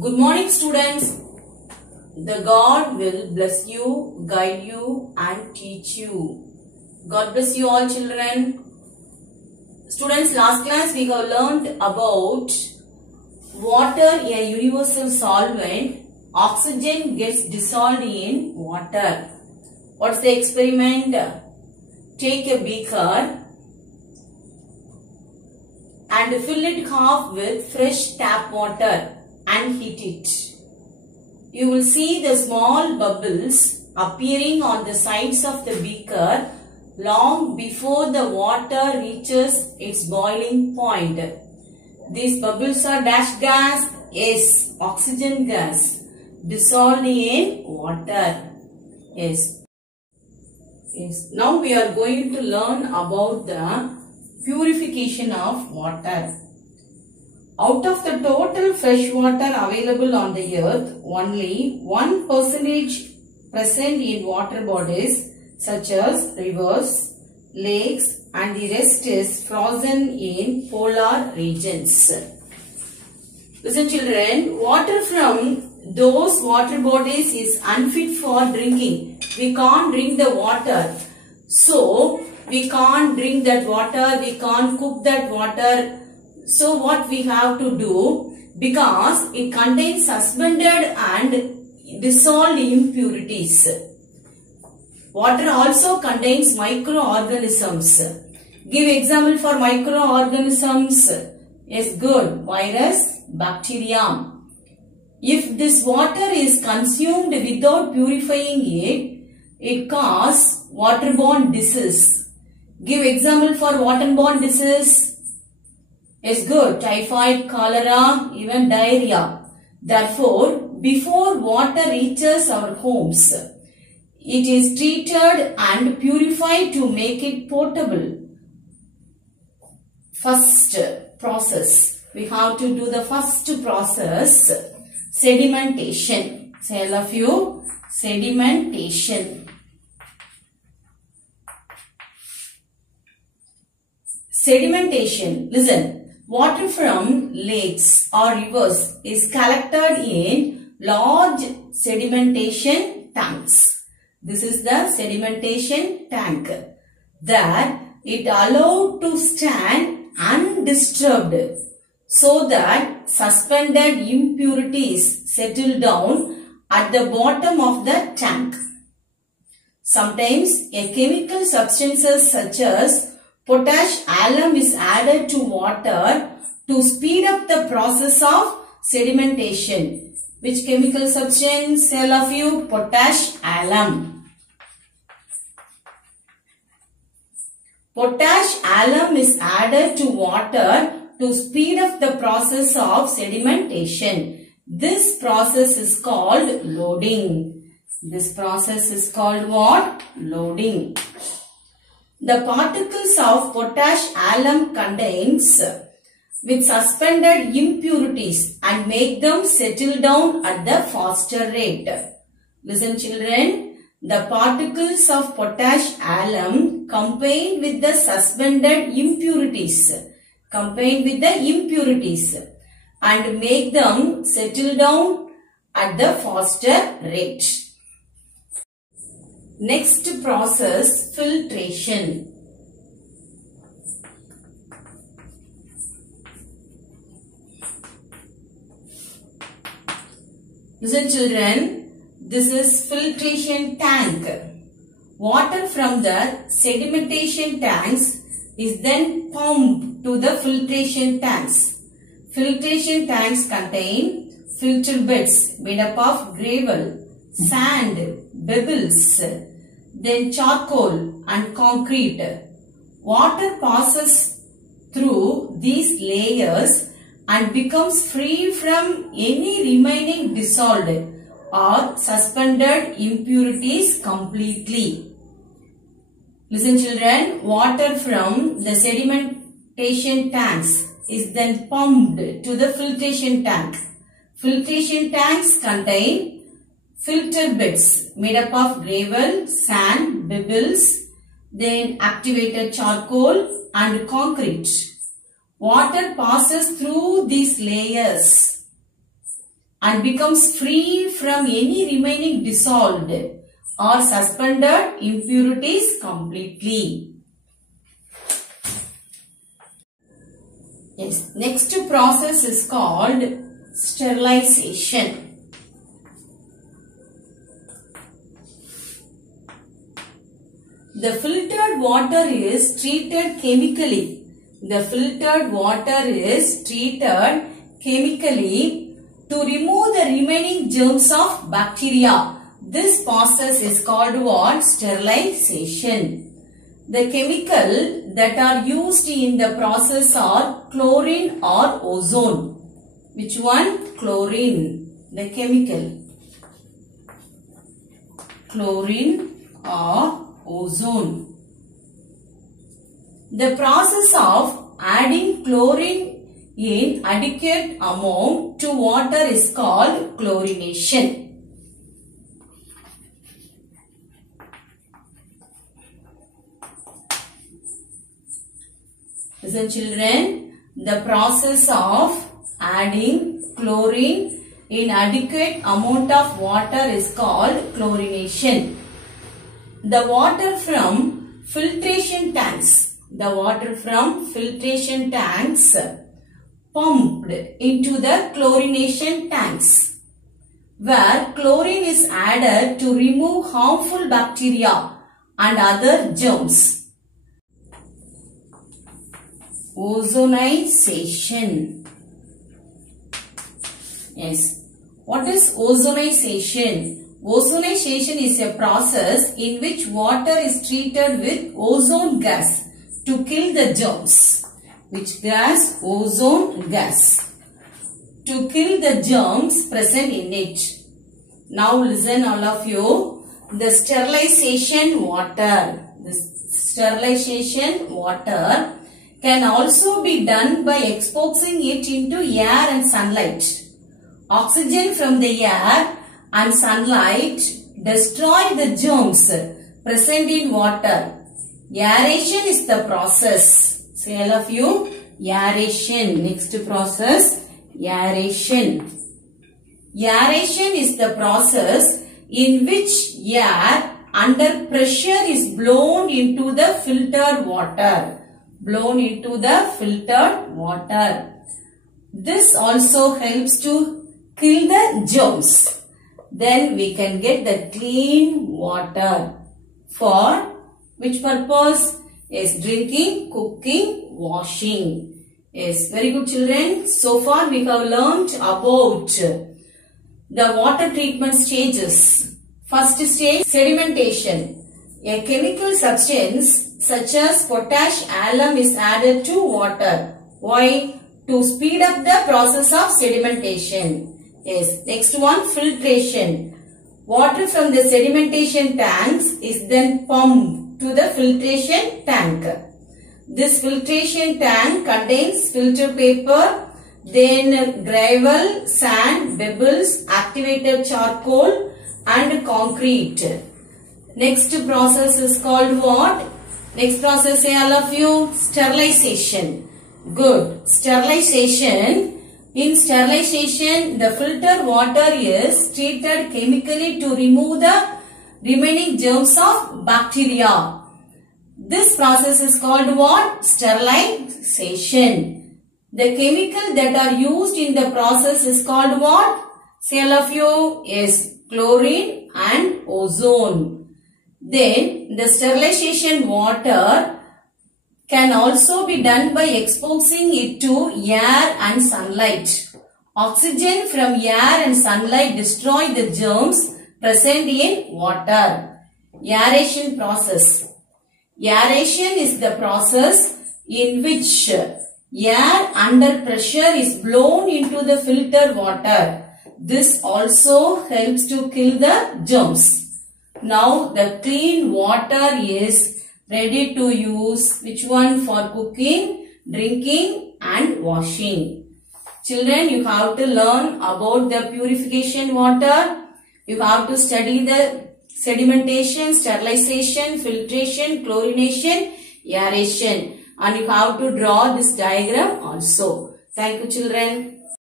Good morning, students. The God will bless you, guide you and teach you. God bless you all, children. Students, last class we have learned about water, a universal solvent. Oxygen gets dissolved in water. What's the experiment? Take a beaker and fill it half with fresh tap water and heat it. You will see the small bubbles appearing on the sides of the beaker long before the water reaches its boiling point. These bubbles are dash gas? Yes, oxygen gas dissolved in water. Yes. Now we are going to learn about the purification of water. Out of the total fresh water available on the earth, only 1% present in water bodies such as rivers, lakes, and the rest is frozen in polar regions. Listen, children, water from those water bodies is unfit for drinking. We can't drink the water. So, we can't drink that water, we can't cook that water. So what we have to do, because it contains suspended and dissolved impurities. Water also contains microorganisms. Give example for microorganisms. Yes, good. Virus, bacteria. If this water is consumed without purifying it, it causes waterborne disease. Give example for waterborne disease. Yes, good. Typhoid, cholera, even diarrhea. Therefore, before water reaches our homes, it is treated and purified to make it potable. First process. We have to do the first process, sedimentation. Say all of you, sedimentation. Sedimentation. Listen. Water from lakes or rivers is collected in large sedimentation tanks. This is the sedimentation tank. That it allowed to stand undisturbed so that suspended impurities settle down at the bottom of the tank. Sometimes a chemical substances such as potash alum is added to water to speed up the process of sedimentation. Which chemical substance? All of you, potash alum. Potash alum is added to water to speed up the process of sedimentation. This process is called loading. This process is called what? Loading. The particles of potash alum contains with suspended impurities and make them settle down at the faster rate. Listen, children, the particles of potash alum combine with the suspended impurities, and make them settle down at the faster rate. Next process, filtration. Listen, children, this is filtration tank. Water from the sedimentation tanks is then pumped to the filtration tanks. Filtration tanks contain filter beds made up of gravel, sand, pebbles, then charcoal and concrete. Water passes through these layers and becomes free from any remaining dissolved or suspended impurities completely. Listen, children, water from the sedimentation tanks is then pumped to the filtration tank. Filtration tanks contain filter beds made up of gravel, sand, pebbles, then activated charcoal and concrete. Water passes through these layers and becomes free from any remaining dissolved or suspended impurities completely. Yes, next process is called sterilization. The filtered water is treated chemically. The filtered water is treated chemically to remove the remaining germs of bacteria. This process is called what? Sterilization. The chemical that are used in the process are chlorine or ozone. Which one? Chlorine. The chemical. Chlorine or ozone. The process of adding chlorine in adequate amount to water is called chlorination. Listen children, the process of adding chlorine in adequate amount of water is called chlorination. The water from filtration tanks, pumped into the chlorination tanks, where chlorine is added to remove harmful bacteria and other germs. Ozonization. Yes. What is ozonization? Ozonization is a process in which water is treated with ozone gas to kill the germs. Which gas? Ozone gas. To kill the germs present in it. Now listen all of you. The sterilization water. The sterilization water can also be done by exposing it into air and sunlight. Oxygen from the air and sunlight destroy the germs present in water. Aeration is the process. Say all of you, aeration. Next process, aeration. Aeration is the process in which air under pressure is blown into the filtered water. This also helps to kill the germs. Then we can get the clean water. For which purpose? Yes, drinking, cooking, washing. Yes, very good children. So far we have learnt about the water treatment stages. First stage, sedimentation. A chemical substance such as potash alum is added to water. Why? To speed up the process of sedimentation. Yes. Next one, filtration. Water from the sedimentation tanks is then pumped to the filtration tank. This filtration tank contains filter paper, then gravel, sand, pebbles, activated charcoal and concrete. Next process is called what? Next process, say all of you, sterilization. Good. Sterilization. In sterilization, the filtered water is treated chemically to remove the remaining germs of bacteria. This process is called what? Sterilization. The chemical that are used in the process is called what? Say all of you, is chlorine and ozone. Then the sterilization water can also be done by exposing it to air and sunlight. Oxygen from air and sunlight destroy the germs present in water. Aeration process. Aeration is the process in which air under pressure is blown into the filtered water. This also helps to kill the germs. Now the clean water is ready to use. Which one? For cooking, drinking and washing. Children, you have to learn about the purification water. You have to study the sedimentation, sterilization, filtration, chlorination, aeration. And you have to draw this diagram also. Thank you children.